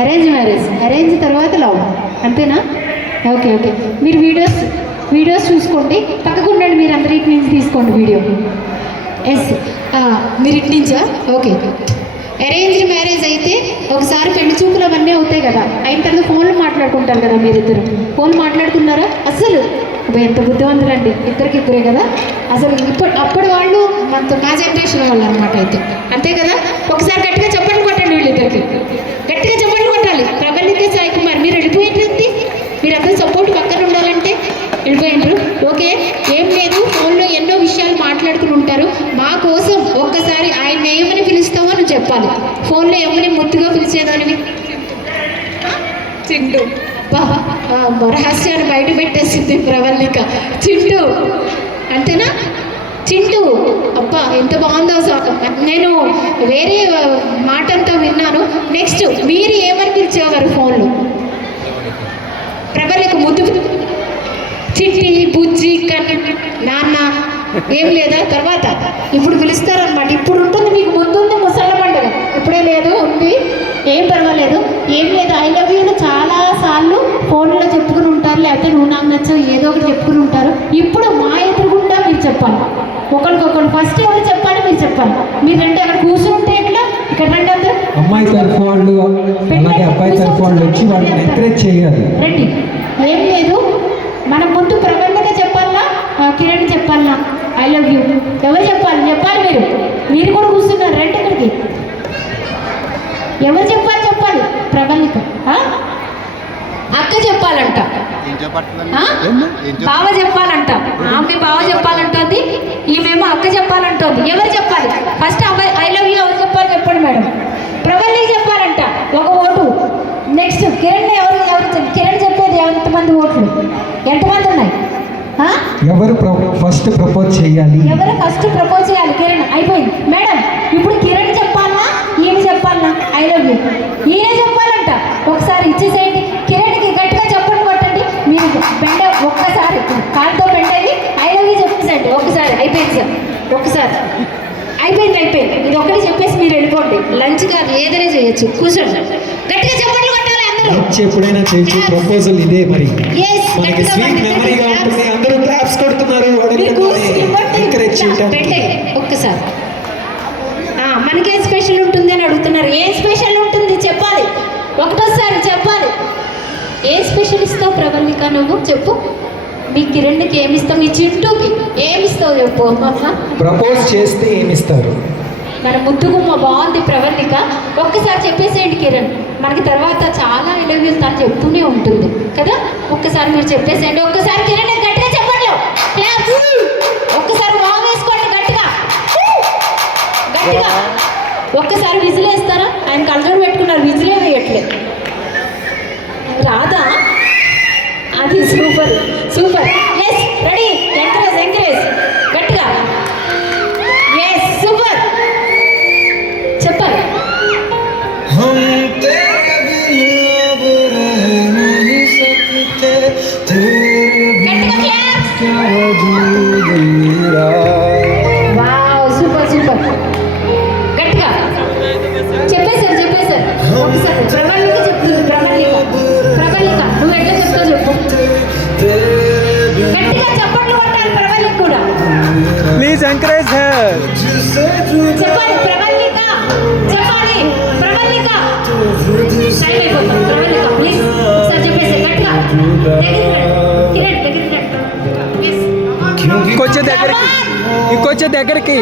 Arrange marriage, arrange తర్వాత love, అంతేనా? Okay okay. మీరు వీడియోస్ చూసుకోండి, పక్కకు ఉండండి, మీరు అందరి ఇటు నుంచి తీసుకోండి వీడియో. ఎస్, మీరు ఇటు నుంచా? ఓకే. అరేంజ్డ్ మ్యారేజ్ అయితే ఒకసారి పెళ్లి చూపులు అవన్నీ అవుతాయి కదా, అయిన తర్వాత ఫోన్లు మాట్లాడుకుంటారు కదా మీరిద్దరు. ఫోన్లు మాట్లాడుకున్నారా? అసలు ఎంత బుద్ధివంతులండి, ఇద్దరికిద్దరే కదా అసలు. అప్పటి వాళ్ళు మనతో మా జనరేషన్ వాళ్ళు అనమాట. అయితే అంతే కదా. ఒకసారి గట్టిగా చెప్పండి కొట్టండి, వీళ్ళిద్దరికి గట్టిగా చెప్పండి కొట్టాలి. ప్రబలిక సాయి కుమార్ మీరు వెళ్ళిపోయింది, మీరందరూ సపోర్ట్ పక్కన ఉండాలంటే వెళ్ళిపోయిండ్రు. ఓకే, ఏం లేదు, ఫోన్లో ఎన్నో విషయాలు మాట్లాడుకుని ఉంటారు. మా కోసం ఒక్కసారి ఆయన ఏమని పిలుస్తామో నువ్వు చెప్పాలి. ఫోన్లో ఏమని ముద్దుగా పిలిచేదానివి? చింటూ. రహస్యాన్ని బయట పెట్టేసింది ప్రవల్లిక. చింటూ అంతేనా? చింటూ. అబ్బా ఎంత బాగుందో. నేను వేరే మాట అంతా విన్నాను. నెక్స్ట్ మీరు ఏమని పిలిచేవారు ఫోన్లో? ప్రవల్లిక ముద్దు చిట్టి, బుజ్జి, కన్ను, నాన్న ఏం లేదా? తర్వాత ఇప్పుడు పిలుస్తారనమాట. ఇప్పుడు ఉంటుంది, మీకు ముందుంది ముసళ్ళ పండుగ, ఇప్పుడే లేదు, ఉంది, ఏం పర్వాలేదు. ఏం లేదు, ఐ లవ్ యూ చాలా సార్లు ఫోన్లో చెప్పుకుని ఉంటారు, లేకపోతే నువ్వు నాకు నచ్చవు ఏదో ఒకటి చెప్పుకుని ఉంటారు. ఇప్పుడు మా ఎదురుగుండా మీరు చెప్పాలి, ఒకరికొకరు. ఫస్ట్ ఎవరు చెప్పాలి? మీరు చెప్పాలి. మీరంటే అక్కడ కూర్చుని ఉంటే ఎట్లా? ఇక్కడ రండి అందరూ. అమ్మాయి తరఫు వాళ్ళు అలాగే అబ్బాయి తరఫు వాళ్ళు వచ్చి వాళ్ళని ఎంకరేజ్ చేయాలి. రండి. ఏం లేదు, మనం ముందు ప్రబలిక చెప్పాలా, కిరణ్ చెప్పాలా? ఐ లవ్ యూ ఎవరు చెప్పాలి? చెప్పాలి మీరు కూడా కూర్చున్నారు, రండి ఇక్కడికి. ఎవరు చెప్పాలి? ప్రబలిక అక్క చెప్పాలంట, బావ చెప్పాలంట, ఆమె బావ చెప్పాలంటుంది, ఈమెమో అక్క చెప్పాలంటుంది. ఎవరు చెప్పాలి? ఫస్ట్ అబ్బాయి ఐ లవ్ యూ ఎవరు చెప్పాలి చెప్పండి మేడం. ప్రబలిక చెప్పాలంట, ఒక ఓటు. నెక్స్ట్ కిరణ్ కిరణ్ చెప్పేది ఎంతమంది ఓట్లు? ఎంతమంది ఉన్నాయి? ఎవరు ఫస్ట్ ప్రపోజ్ చేయాలి? కిరణ్. అయిపోయింది మేడం. ఇప్పుడు కిరణ్ చెప్పాలనా ఈమె చెప్పాలనా? ఐ లవ్ యూ ఈయన చెప్పాలంట. ఒకసారి ఇచ్చేసేయండి కిరణ్కి, గట్టిగా చెప్పండి కొట్టండి. మీరు బెండ ఒక్కసారి కాలుతో బెండేది ఐ లవ్ యూ చెప్పేసేయండి ఒక్కసారి. అయిపోయింది సార్, ఒక్కసారి అయిపోయింది. ఇది ఒకటి చెప్పేసి మీరు వెళ్ళిపోండి. లంచ్ కాదు, ఏదైనా చేయొచ్చు, కూర్చోండి. గట్టిగా చెప్పండి కొట్టాలి అందరూ. ఎప్పుడైనా చేయొచ్చు. ప్రపోజల్ ఇదే మరి మనకి స్వీట్ మెమరీగా ఉంటుంది. అందరూ క్లాప్స్ కొడుతున్నారు. ఒక్కసారి మనకేం స్పెషల్ ఉంటుంది అని అడుగుతున్నారు. ఏం స్పెషల్ ఉంటుంది చెప్పాలి, ఒకటోసారి చెప్పాలి. ఏ స్పెషల్ ఇస్తావు ప్రబలిక? నువ్వు చెప్పు. మీ కిరణ్కి ఏమిస్తావు? మీ చింటూకి ఏమిస్తావు చెప్పు. ప్రపోజ్ చేస్తే ఏమిస్తారు? మన ముద్దుగుమ్మ బాగుంది ప్రబలిక. ఒక్కసారి చెప్పేసేయండి కిరణ్, మనకి తర్వాత చాలా ఇంటర్వ్యూస్ తను చెప్తూనే ఉంటుంది కదా. ఒక్కసారి మీరు చెప్పేసేయండి. ఒక్కసారి కిరణ్ గట్టిగా చెప్పండి. ఒక్కసారి బాగా వేసుకోండి గట్టిగా. ఒక్కసారి విజిల్ వేస్తారా? ఆయన కలర్ పెట్టుకున్నారు, విజిలే వేయట్లేదు. రాదా? అది సూపర్. ఎస్, రెడీ, ఎంకరేజ్ గట్టిగా. Yes, super. చెప్పాలి. సూపర్ గట్టిగా చెప్పేశారు. ఒకసారి ప్రబలిక చెప్తుంది. ప్రబలిక నువ్వు ఎట్లా చెప్తావు చెప్పు. గట్టిగా చప్పట్లు కొట్టాలి ప్రబలిక కూడా. Please encourage her. చెప్పాలి ప్రబలిక, చెప్పాలి ప్రబలిక. టైం అయిపోతుంది. ప్రబలిక ప్లీజ్ ఒకసారి చెప్పేసి గట్టిగా. ఇంకొచ్చే దగ్గరికి